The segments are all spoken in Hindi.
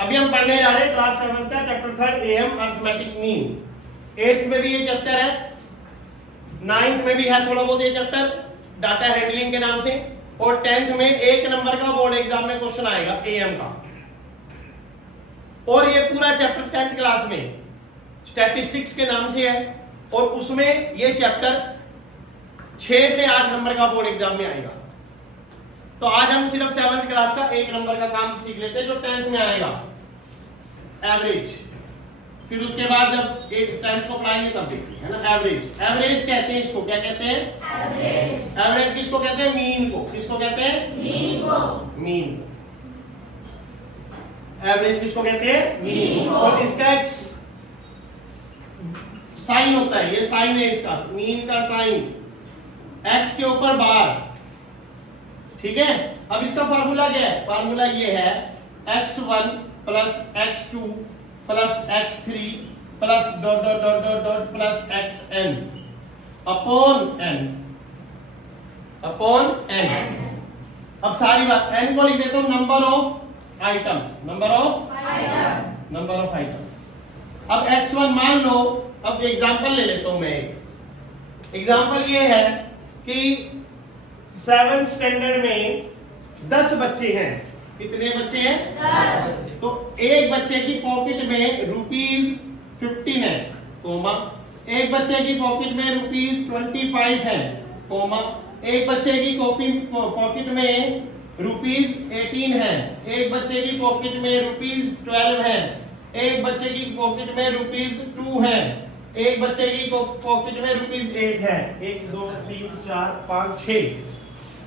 अभी हम पढ़ने जा रहे हैं क्लास 7 का chapter 3 am arithmetic mean. 8th में भी ये चैप्टर है, 9th में भी है थोड़ा बहुत ये चैप्टर डाटा हैंडलिंग के नाम से, और 10th में 1 नंबर का बोर्ड एग्जाम में क्वेश्चन आएगा एएम का। और ये पूरा चैप्टर 10th क्लास में स्टैटिस्टिक्स के नाम से है, और उसमें ये चैप्टर 6 से 8 नंबर का बोर्ड एग्जाम में आएगा। तो आज हम सिर्फ 7th क्लास का 1 नंबर का काम सीख लेते हैं जो 10th में आएगा, एवरेज। फिर उसके बाद जब 10th को पढ़ाएंगे तब देखिए, है ना। एवरेज, एवरेज कहते हैं इसको, क्या कहते हैं? एवरेज। एवरेज किसको कहते हैं? मीन को। किसको कहते हैं? मीन को। मीन। एवरेज किसको कहते हैं? मीन को। और इसका एक साइन होता है, ये साइन है इसका, मीन का साइन, एक्स के ऊपर बार, ठीक है। अब इसका फार्मूला क्या है? फार्मूला ये है x1 plus x2 plus x3 plus dot dot dot dot dot plus xn upon n upon n। अब सारी बात n को लिख देता हूं number of item, number of items. अब x1 मान लो, अब एग्जांपल ले लेता हूं मैं। एक एग्जांपल ये है कि 7th स्टैंडर्ड में 10 बच्चे हैं। कितने बच्चे हैं? 10। तो एक बच्चे की पॉकेट में ₹15 है, कोमा। एक बच्चे की पॉकेट में ₹25 है, कोमा। एक बच्चे की पॉकेट में ₹18 है। एक बच्चे की पॉकेट में ₹12 है। एक बच्चे की पॉकेट में ₹2 है। एक बच्चे की पॉकेट में ₹8 है। 1 2 3 4 5 6।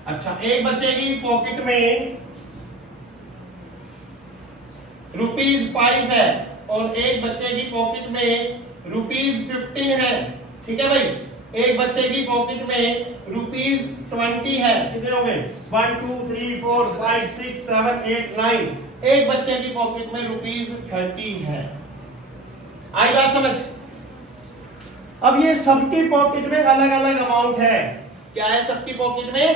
अच्छा, एक बच्चे की पॉकेट में ₹5 है और एक बच्चे की पॉकेट में ₹15 है, ठीक है भाई। एक बच्चे की पॉकेट में ₹20 है। कितने हो गए? 1 2 3 4 5 6 7 8 9। एक बच्चे की पॉकेट में ₹30 है। आई बात समझ? अब ये सबकी पॉकेट में अलग अलग अमाउंट है। क्या है सबकी पॉकेट में?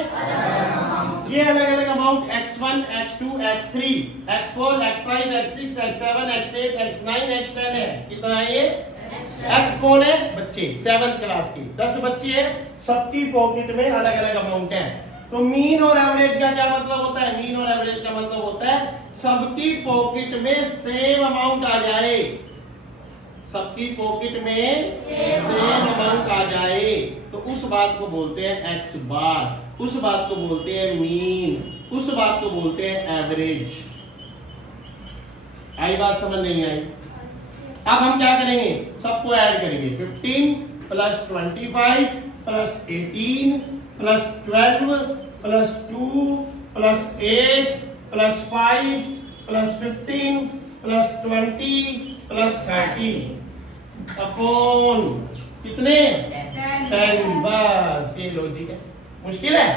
ये अलग अलग amount x1, x2, x3, x4, x5, x6, x7, x8, x9, x10 है। कितना है ये? x कौन है? बच्चे 7th क्लास की 10 बच्चे हैं, सबकी पॉकेट में अलग अलग अमाउंट है। तो मीन और एवरेज का क्या मतलब होता है? मीन और एवरेज का मतलब होता है सबकी पॉकेट में सेम अमाउंट आ जाए, सबकी पॉकेट में सेम अमाउंट आ जाए, तो उस बात को बोलते हैं एक्स बार, उस बात को बोलते हैं मीन, उस बात को बोलते हैं एवरेज। आई बात समझ नहीं आई? अब हम क्या करेंगे? सबको ऐड करेंगे। 15 plus 25 plus 18 plus 12 plus 2 plus 8 plus 5 plus 15 plus 20 plus 30 upon कितने? 10। बस ये लॉजिक है। मुश्किल है?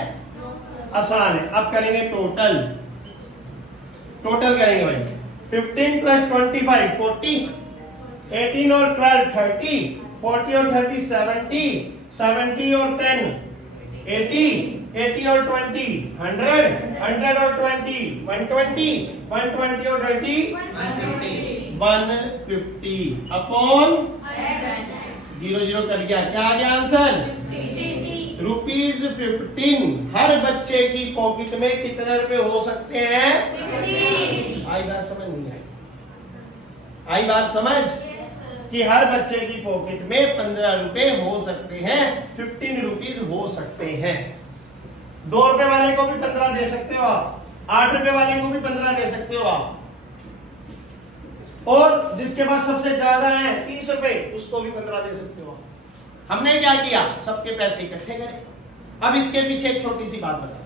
आसान है। अब करेंगे टोटल, टोटल करेंगे भाई। 15 प्लस 25 40, 18 और 12 30, 40 और 30 70, 70 और 10 80, 80 और 20 100, 100 और 20 120, 120 और 20 150 अपॉन 0 0 कट गया। क्या आ गया आंसर? ₹15। हर बच्चे की पॉकेट में कितने रुपए हो सकते हैं? 15। आई बात समझ नहीं आई? आई बात समझ कि हर बच्चे की पॉकेट में 15 रुपए हो सकते हैं, 15 रुपीज हो सकते हैं। 2 रुपए वाले को भी 15 दे सकते हो आप, 8 रुपए वाले को भी 15 दे सकते हो आप, और जिसके पास सबसे ज्यादा है 30 रुपए, उसको भी 15 दे सकते हो। हमने क्या किया? सबके पैसे इकट्ठे करे। अब इसके पीछे एक छोटी सी बात बता।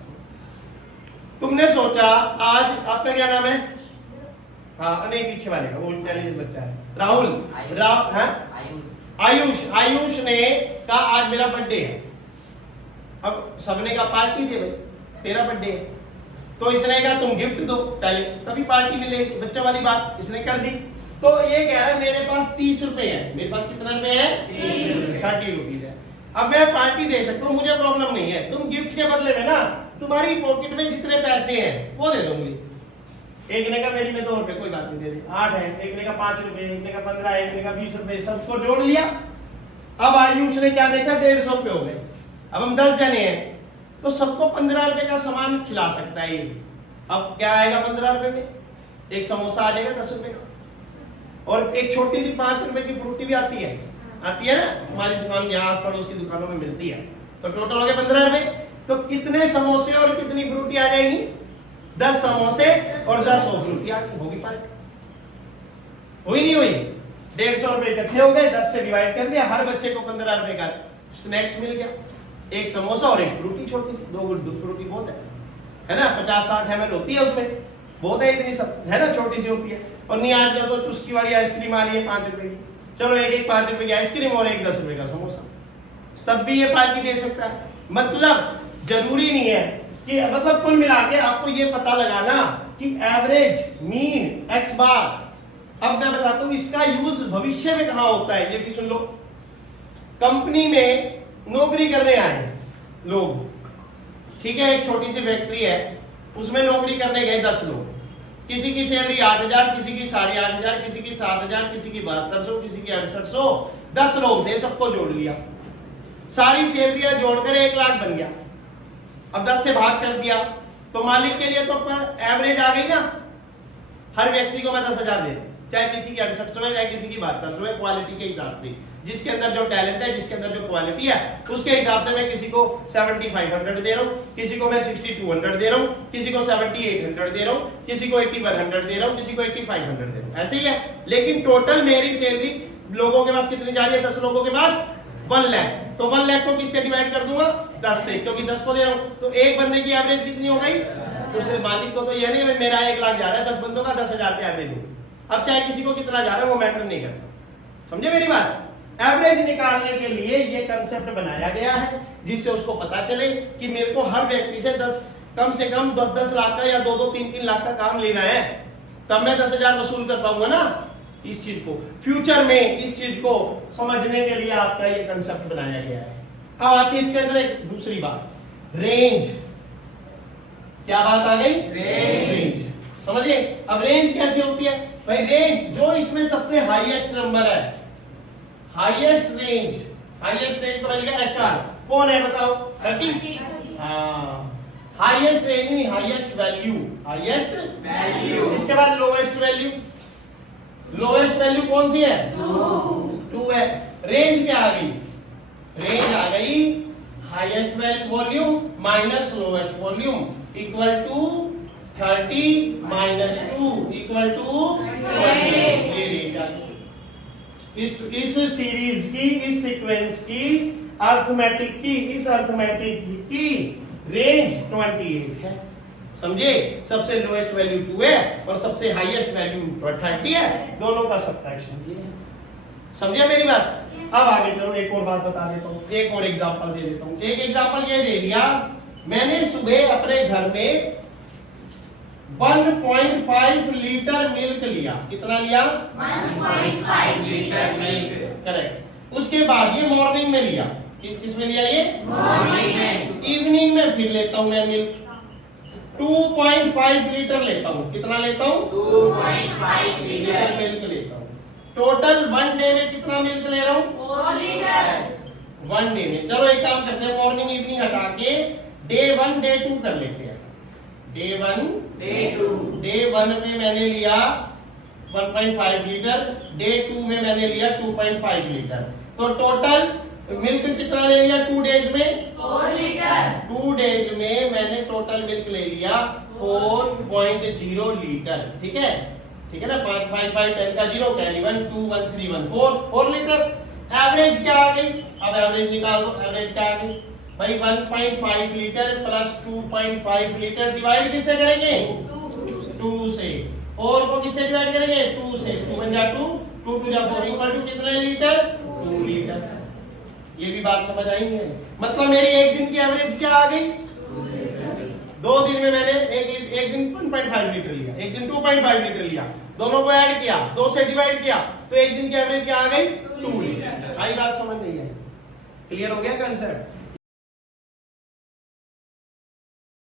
तुमने सोचा आज, आपका क्या नाम है? हाँ नहीं, पीछे वाले का, वो इंटेलिजेंट बच्चा है, राहुल। आयुष ने कहा आज मेरा बर्थडे है। अब सबने कहा पार्टी दे भाई, तेरा बर्थडे है। तो इसने कहा तुम गिफ्ट दो पहले, तभी पार्टी मिलेगी। बच्चा वाली बात इसने कर दी। तो ये कह रहा है मेरे पास 30 रुपए है। मेरे पास कितना रुपए है? 30 रुपीज है। अब मैं पार्टी दे सकता हूँ, मुझे प्रॉब्लम नहीं है। तुम गिफ्ट के बदले में ना तुम्हारी पॉकेट में जितने पैसे हैं वो दे दो मुझे। एक ने कहा मेरी में 2 रुपए, कोई बात नहीं दे दे, 8 है, एक ने कहा 5 रुपए, एक ने कहा 15, एक ने कहा 20 रुपए, सबको जोड़ लिया। अब आयुष ने क्या देखा, 150 रुपए हो गए। अब हम 10 जने हैं तो सबको 15 रुपए का सामान खिला सकता है ये। अब क्या आएगा 15 रुपए में, एक समोसा आ जाएगा 10 रुपए का, और एक छोटी सी 5 रुपए की फ्रूटी भी आती है ना, हमारी दुकान यहाँ आस पड़ोस की दुकानों में मिलती है। तो टोटल हो गए 15 रुपए। तो कितने समोसे और कितनी फ्रूटी आ जाएगी, 10 समोसे और 10 फ्रूटी होगी पार्टी। हुई नहीं हुई, 150 रुपए इकट्ठे हो गए, 10 से डिवाइड कर दिया, हर बच्चे को 15 रुपए का स्नैक्स मिल गया, एक समोसा और एक फ्रूटी छोटी सी, 2 फ्रूटी बहुत है ना, 50-60 ml होती है उसमें, बहुत है, इतनी सब है ना, छोटी सी होती है। और नहीं आज तो चुस्की वाली आइसक्रीम आ रही है 5 रुपए की, चलो एक 5 रुपए की आइसक्रीम और एक 10 रुपए का समोसा, तब भी ये पार्टी दे सकता है। मतलब जरूरी नहीं है कि, मतलब कुल मिला के आपको ये पता लगाना कि एवरेज, मीन, एक्स बार। अब मैं बताता हूं इसका यूज भविष्य में कहां होता है, ये भी सुन लो। कंपनी में नौकरी करने आए लोग, ठीक है, एक छोटी सी फैक्ट्री है, उसमें नौकरी करने गए 10 लोग, किसी की सैलरी 8,000, किसी की 8,500, किसी की 7,000, किसी की 7200, किसी की 6800, 10 लोग थे, सबको जोड़ लिया, सारी सैलरियां जोड़कर 1 लाख बन गया। अब 10 से भाग कर दिया तो मालिक के लिए तो एवरेज आ गई ना, हर व्यक्ति को मैं 10,000 दे, चाहे किसी की 6800 है, चाहे किसी की 7200 है, क्वालिटी के हिसाब से, जिसके अंदर जो टैलेंट है, जिसके अंदर जो क्वालिटी है, उसके हिसाब से मैं किसी को 7500 दे रहा हूं, किसी को मैं 6200 दे रहा हूं, किसी को 7800 दे रहा हूं, किसी को 8100 दे रहा हूं, किसी को 8500 दे रहा हूं, ऐसे ही है। लेकिन टोटल मेरी सैलरी लोगों के पास कितनी जा रही है, 10 लोगों के पास 1 लाख, तो 1 लाख को किससे डिवाइड कर दूंगा, 10 से, क्योंकि 10 को दे रहा हूं, तो एक बंदे की एवरेज कितनी हो गई, तो सिर्फ मालिक को तो यह नहीं है मेरा 1 लाख जा रहा है, 10 बंदों का 10,000 पे एवरेज हो। अब चाहे किसी को कितना जा रहा है वो मैटर नहीं करता, समझे मेरी बात। एवरेज निकालने के लिए ये कंसेप्ट बनाया गया है, जिससे उसको पता चले कि मेरे को हर व्यक्ति से कम से कम 10-10 लाख का या 2-2, 3-3 लाख का काम लेना है, तब मैं 10,000 वसूल कर पाऊंगा ना। इस चीज को फ्यूचर में, इस चीज को समझने के लिए आपका ये कंसेप्ट बनाया गया है। अब आती है इसके अंदर एक दूसरी बात, रेंज। क्या बात आ गई, रेंज, समझिए। अब रेंज कैसे होती है भाई, रेंज जो इसमें सबसे हाईएस्ट नंबर है, हाईएस्ट रेंज तो मिल गया HR, कौन है बताओ, 30। हाँ, हाईएस्ट रेंज नहीं, हाईएस्ट वैल्यू। इसके बाद लोएस्ट वैल्यू, लोएस्ट वैल्यू कौन सी है, 2 है। रेंज क्या आ गई, रेंज आ गई highest volume minus lowest volume equal to 30 minus 2 equal to 20। ये रेंज आ गई। इस सीरीज की, इस सीक्वेंस की, अर्थमेटिक की, इस अर्थमेटिक की रेंज 28 है, समझे। सबसे लोएस्ट वैल्यू 2 है और सबसे हाईएस्ट वैल्यू 30 है, दोनों का सबट्रैक्शन ये है, समझे मेरी बात। अब आगे चलो, एक और बात बता देता हूँ, एक और एग्जांपल दे देता हूँ। एक एग्जांपल ये दे दिया, मैंने सुबह अपने घर में 1.5 लीटर मिल्क लिया। कितना लिया, 1.5 लीटर मिल्क, करेक्ट। उसके बाद ये मॉर्निंग में लिया, किसमें लिया, ये मॉर्निंग में। इवनिंग में फिर लेता हूं मैं मिल्क, 2.5 लीटर लेता हूं। कितना लेता हूं, 2.5 लीटर मिल्क लेता हूं। टोटल 1 डे में कितना मिल्क ले रहा हूं, 4 लीटर 1 डे में। चलो एक काम करते हैं, मॉर्निंग इवनिंग हटा के डे 1 डे 2 कर लेते हैं। डे 1 में मैंने लिया 1.5 लीटर, डे 2 में मैंने लिया 2.5 लीटर, तो टोटल मिल्क कितना ले लिया 2 डेज में, 4 लीटर। 2 डेज में मैंने टोटल मिल्क ले लिया 4.0 लीटर, ठीक है, ठीक है ना। 5 5 5 10 का 0, कैरी 1 2 1 3 1 4 लीटर। एवरेज क्या आ गई, अब एवरेज निकाल दो। एवरेज क्या आ गई भाई, 1.5 लीटर प्लस 2.5 लीटर डिवाइड किससे करेंगे, 2 से। 4 को किससे डिवाइड करेंगे, 2 से। 2 1 जा 2, 2 2 जा 4 इक्वल टू कितने लीटर, 2 लीटर। ये भी बात समझ आई है। मतलब मेरी एक दिन की एवरेज क्या आ गई, 2 दिन में मैंने एक दिन 1.5 लीटर लिया, एक दिन 2.5 लीटर लिया, दोनों को ऐड किया, 2 से डिवाइड किया, तो एक दिन की एवरेज क्या आ गई, 2 लीटर। आई बात समझ नहीं आई, क्लियर हो गया कंसेप्ट।